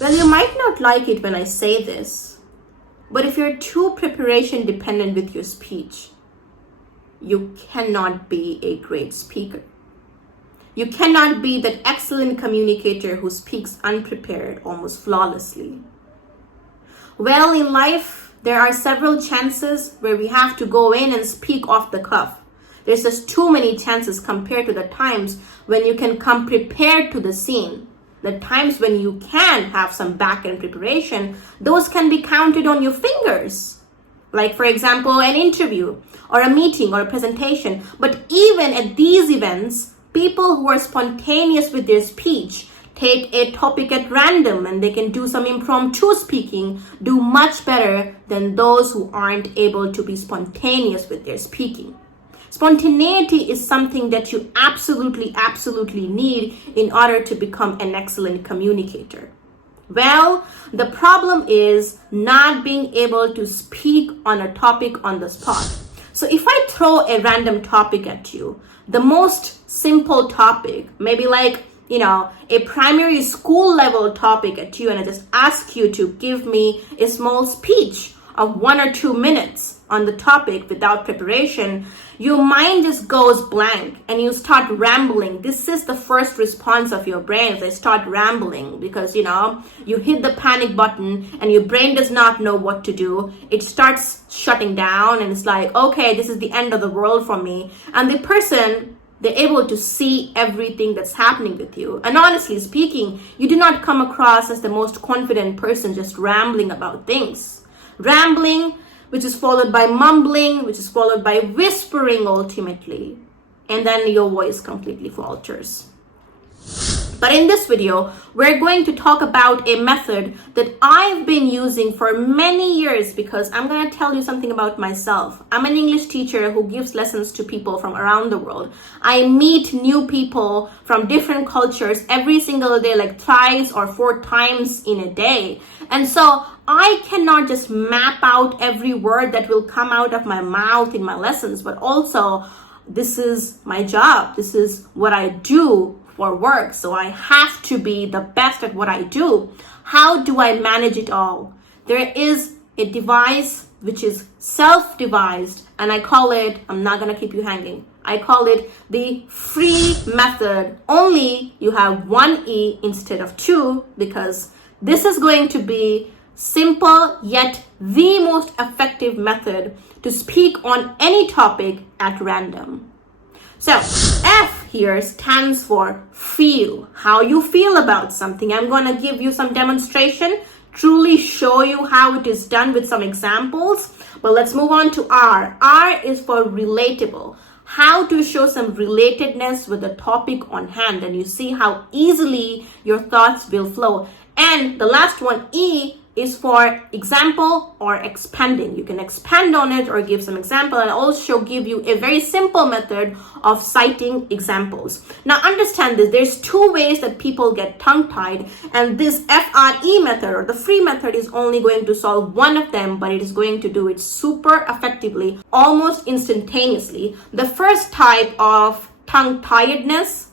Well, you might not like it when I say this, but if you're too preparation dependent with your speech, you cannot be a great speaker. You cannot be that excellent communicator who speaks unprepared, almost flawlessly. Well, in life, there are several chances where we have to go in and speak off the cuff. There's just too many chances compared to the times when you can come prepared to the scene. The times when you can have some back-end preparation, those can be counted on your fingers. Like, for example, an interview or a meeting or a presentation. But even at these events, people who are spontaneous with their speech take a topic at random and they can do some impromptu speaking, do much better than those who aren't able to be spontaneous with their speaking. Spontaneity is something that you absolutely need in order to become an excellent communicator. Well, the problem is not being able to speak on a topic on the spot. So if I throw a random topic at you, the most simple topic, maybe like, a primary school level topic at you, and I just ask you to give me a small speech of 1 or 2 minutes on the topic without preparation, your mind just goes blank and you start rambling. This is the first response of your brain. They start rambling because, you hit the panic button and your brain does not know what to do. It starts shutting down and it's like, okay, this is the end of the world for me. And the person, they're able to see everything that's happening with you. And honestly speaking, you do not come across as the most confident person just rambling about things. Rambling, which is followed by mumbling, which is followed by whispering ultimately. And then your voice completely falters. But in this video, we're going to talk about a method that I've been using for many years because I'm going to tell you something about myself. I'm an English teacher who gives lessons to people from around the world. I meet new people from different cultures every single day, like 3 or 4 times in a day. And so I cannot just map out every word that will come out of my mouth in my lessons, but also this is my job. This is what I do for work. So I have to be the best at what I do. How do I manage it all? There is a device which is self-devised, and I call it, I'm not going to keep you hanging, I call it the FRE method. Only you have 1 E instead of 2 because this is going to be simple yet the most effective method to speak on any topic at random. So F here stands for feel, how you feel about something. I'm going to give you some demonstration, truly show you how it is done with some examples. But let's move on to R. R is for relatable, how to show some relatedness with the topic on hand, and you see how easily your thoughts will flow. And the last one, E, is for example or expanding. You can expand on it or give some example, and also give you a very simple method of citing examples. Now understand this, there's 2 ways that people get tongue-tied, and this FRE method or the FRE method is only going to solve one of them, but it is going to do it super effectively, almost instantaneously. The first type of tongue-tiedness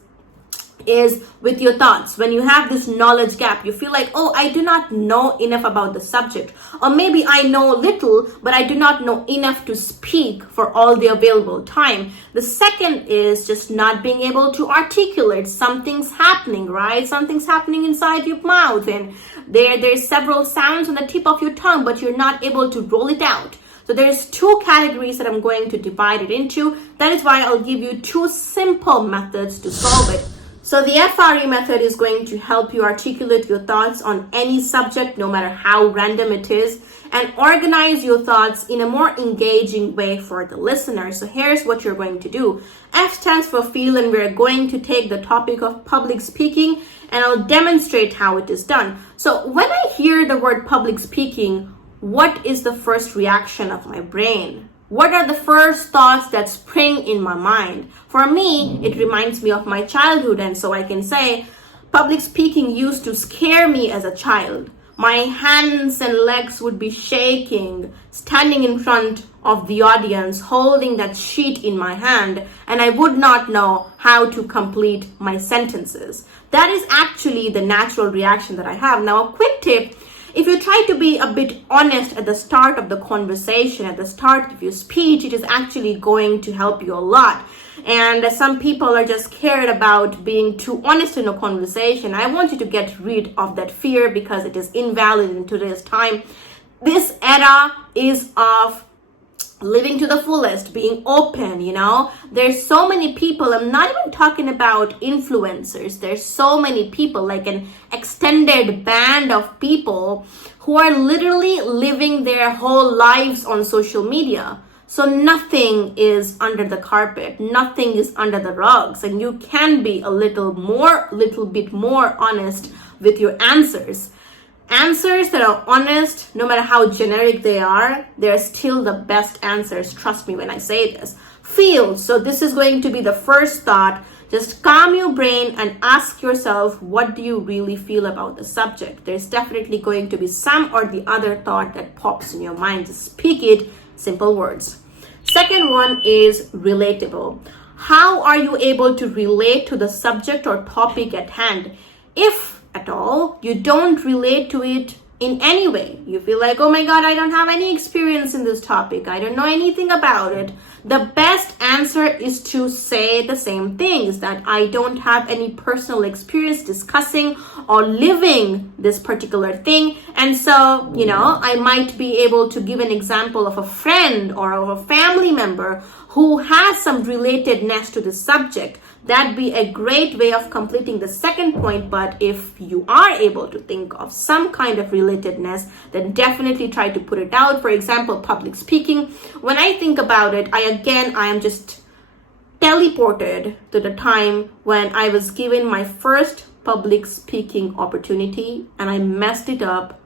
is with your thoughts. When you have this knowledge gap, you feel like, oh, I do not know enough about the subject, or maybe I know little, but I do not know enough to speak for all the available time. The second is just not being able to articulate. Something's happening, right? Something's happening inside your mouth, and there's several sounds on the tip of your tongue, but you're not able to roll it out. So there's 2 categories that I'm going to divide it into. That is why I'll give you 2 simple methods to solve it. So the FRE method is going to help you articulate your thoughts on any subject, no matter how random it is, and organize your thoughts in a more engaging way for the listener. So here's what you're going to do. F stands for feel, and we're going to take the topic of public speaking, and I'll demonstrate how it is done. So when I hear the word public speaking, what is the first reaction of my brain? What are the first thoughts that spring in my mind? For me, it reminds me of my childhood, and so I can say public speaking used to scare me as a child. My hands and legs would be shaking, standing in front of the audience, holding that sheet in my hand, and I would not know how to complete my sentences. That is actually the natural reaction that I have. Now, a quick tip, if you try to be a bit honest at the start of the conversation, at the start of your speech, it is actually going to help you a lot. And some people are just scared about being too honest in a conversation. I want you to get rid of that fear because it is invalid in today's time. This era is of living to the fullest, being open, There's so many people, I'm not even talking about influencers. There's so many people, like an extended band of people who are literally living their whole lives on social media. So nothing is under the carpet, nothing is under the rugs, and you can be a little bit more honest with your answers. Answers that are honest, no matter how generic they are, they're still the best answers. Trust me when I say this. Feel. So this is going to be the first thought. Just calm your brain and ask yourself, what do you really feel about the subject? There's definitely going to be some or the other thought that pops in your mind. Just speak it, simple words. Second one is relatable. How are you able to relate to the subject or topic at hand? If at all, you don't relate to it in any way. You feel like, oh my God, I don't have any experience in this topic. I don't know anything about it. The best answer is to say the same things, that I don't have any personal experience discussing or living this particular thing. And so, I might be able to give an example of a friend or of a family member who has some relatedness to the subject. That'd be a great way of completing the second point. But if you are able to think of some kind of relatedness, then definitely try to put it out. For example, public speaking. When I think about it, I am just teleported to the time when I was given my first public speaking opportunity and I messed it up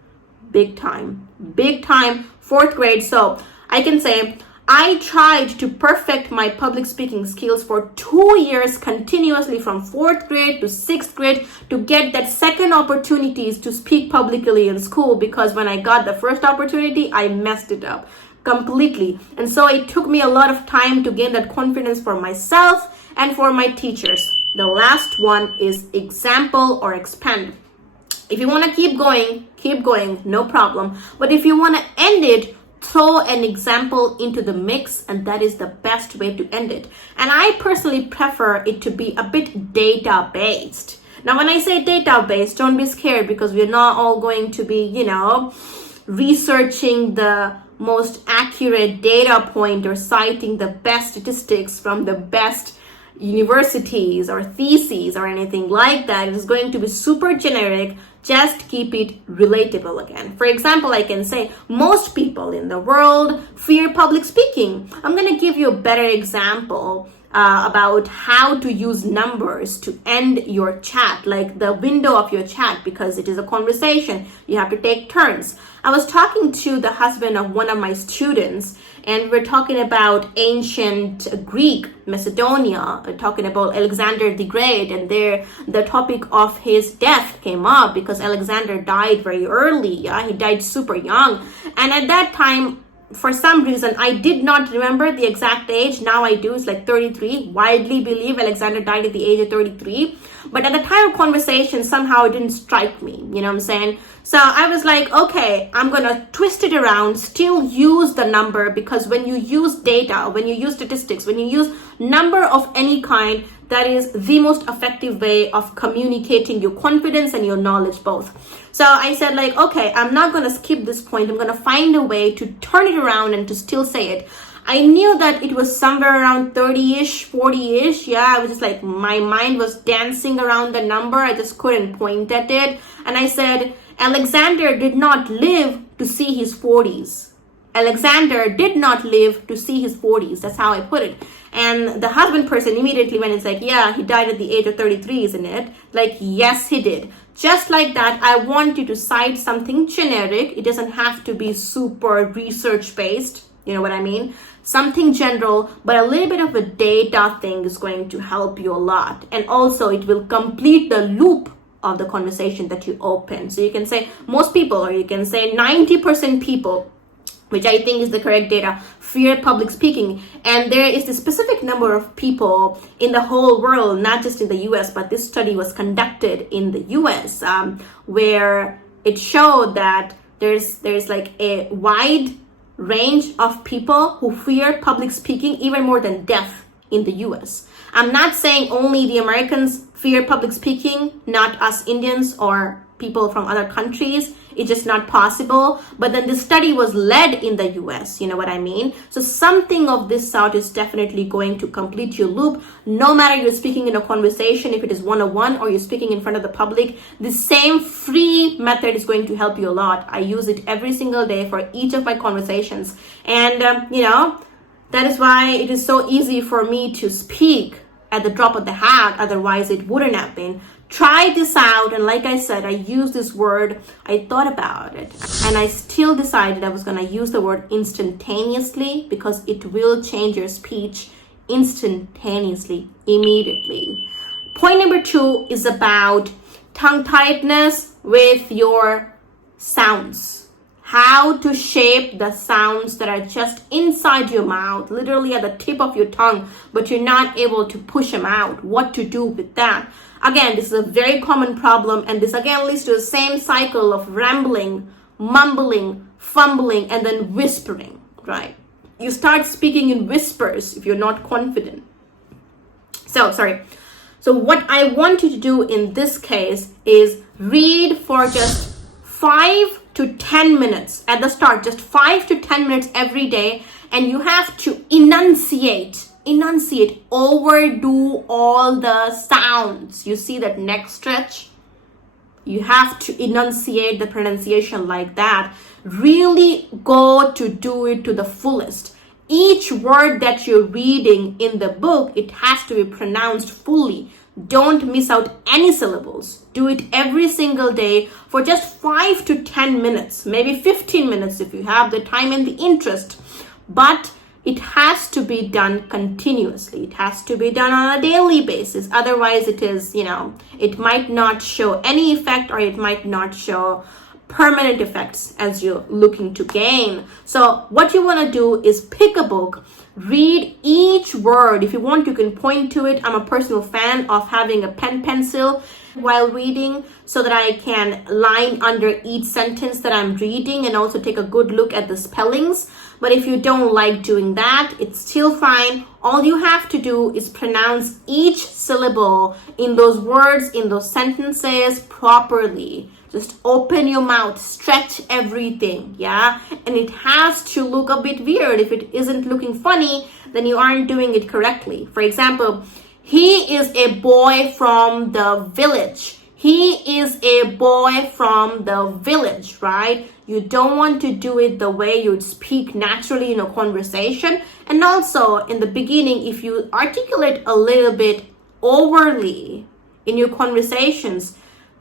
big time, 4th grade. So I can say I tried to perfect my public speaking skills for 2 years continuously, from 4th grade to 6th grade, to get that second opportunities to speak publicly in school, because when I got the first opportunity, I messed it up completely. And so it took me a lot of time to gain that confidence for myself and for my teachers. The last one is example or expand. If you want to keep going, no problem. But if you want to end it, throw an example into the mix, and that is the best way to end it. And I personally prefer it to be a bit data-based. Now, when I say data-based, don't be scared, because we're not all going to be, researching the most accurate data point or citing the best statistics from the best universities or theses or anything like that. It is going to be super generic. Just keep it relatable again. For example, I can say most people in the world fear public speaking. I'm going to give you a better example about how to use numbers to end your chat, like the window of your chat, because it is a conversation. You have to take turns. I was talking to the husband of one of my students, and we're talking about ancient Greek, Macedonia, talking about Alexander the Great, and there the topic of his death came up because Alexander died very early. Yeah, he died super young. And at that time, for some reason, I did not remember the exact age. Now I do. It's like 33. Widely believe Alexander died at the age of 33. But at the time of conversation, somehow it didn't strike me. You know what I'm saying? So I was like, okay, I'm going to twist it around, still use the number, because when you use data, when you use statistics, when you use number of any kind, that is the most effective way of communicating your confidence and your knowledge both. So I said, like, okay, I'm not going to skip this point. I'm going to find a way to turn it around and to still say it. I knew that it was somewhere around 30-ish, 40-ish. Yeah, I was just like, my mind was dancing around the number. I just couldn't point at it. And I said, Alexander did not live to see his 40s. Alexander did not live to see his 40s. That's how I put it. And the husband person immediately went, it's like, yeah, he died at the age of 33, isn't it? Like, yes, he did. Just like that, I want you to cite something generic. It doesn't have to be super research-based. You know what I mean? Something general, but a little bit of a data thing is going to help you a lot. And also, it will complete the loop of the conversation that you open. So you can say most people, or you can say 90% people, which I think is the correct data, fear public speaking. And there is a specific number of people in the whole world, not just in the US, but this study was conducted in the US, where it showed that there's like a wide range of people who fear public speaking even more than deaf in the US. I'm not saying only the Americans fear public speaking, not us Indians or people from other countries. It's just not possible. But then this study was led in the US, you know what I mean? So something of this sort is definitely going to complete your loop. No matter you're speaking in a conversation, if it is one-on-one or you're speaking in front of the public, the same FRE method is going to help you a lot. I use it every single day for each of my conversations. And, that is why it is so easy for me to speak at the drop of the hat. Otherwise, it wouldn't have been. Try this out, and like I said, I use this word, I thought about it, and I still decided I was going to use the word instantaneously because it will change your speech instantaneously, immediately. Point number 2 is about tongue tightness with your sounds. How to shape the sounds that are just inside your mouth, literally at the tip of your tongue, but you're not able to push them out. What to do with that? Again, this is a very common problem, and this again leads to the same cycle of rambling, mumbling, fumbling, and then whispering, right? You start speaking in whispers if you're not confident. So what I want you to do in this case is read for just 5 to 10 minutes at the start, just 5 to 10 minutes every day, and you have to enunciate, overdo all the sounds. You see that neck stretch? You have to enunciate the pronunciation like that. Really go to do it to the fullest. Each word that you're reading in the book, it has to be pronounced fully. Don't miss out any syllables. Do it every single day for just 5 to 10 minutes, maybe 15 minutes if you have the time and the interest. But it has to be done continuously. It has to be done on a daily basis. Otherwise, it might not show any effect, or it might not show permanent effects as you're looking to gain. So what you want to do is pick a book, read each word. If you want, you can point to it. I'm a personal fan of having a pencil while reading so that I can line under each sentence that I'm reading and also take a good look at the spellings. But if you don't like doing that, it's still fine. All you have to do is pronounce each syllable in those words, in those sentences properly. Just open your mouth, stretch everything, yeah? And it has to look a bit weird. If it isn't looking funny, then you aren't doing it correctly. For example, he is a boy from the village. He is a boy from the village, right? You don't want to do it the way you'd speak naturally in a conversation. And also, in the beginning, if you articulate a little bit overly in your conversations,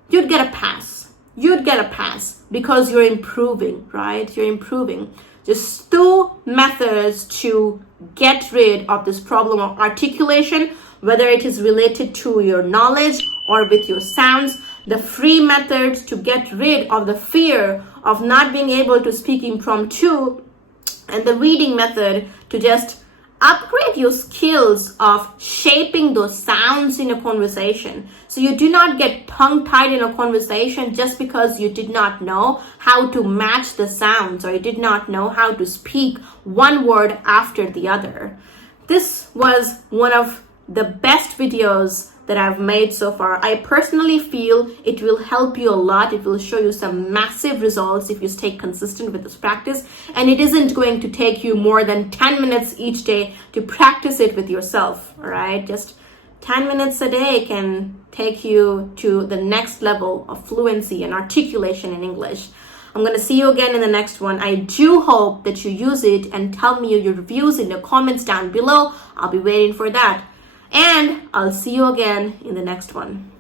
you'd get a pass. You'd get a pass because you're improving, right? You're improving. Just 2 methods to get rid of this problem of articulation, whether it is related to your knowledge or with your sounds. The FRE methods to get rid of the fear of not being able to speak impromptu, and the reading method to just upgrade your skills of shaping those sounds in a conversation. So you do not get tongue-tied in a conversation just because you did not know how to match the sounds, or you did not know how to speak one word after the other. This was one of the best videos that I've made so far. I personally feel it will help you a lot. It will show you some massive results if you stay consistent with this practice. And it isn't going to take you more than 10 minutes each day to practice it with yourself, all right? Just 10 minutes a day can take you to the next level of fluency and articulation in English. I'm going to see you again in the next one. I do hope that you use it, and tell me your reviews in the comments down below. I'll be waiting for that. And I'll see you again in the next one.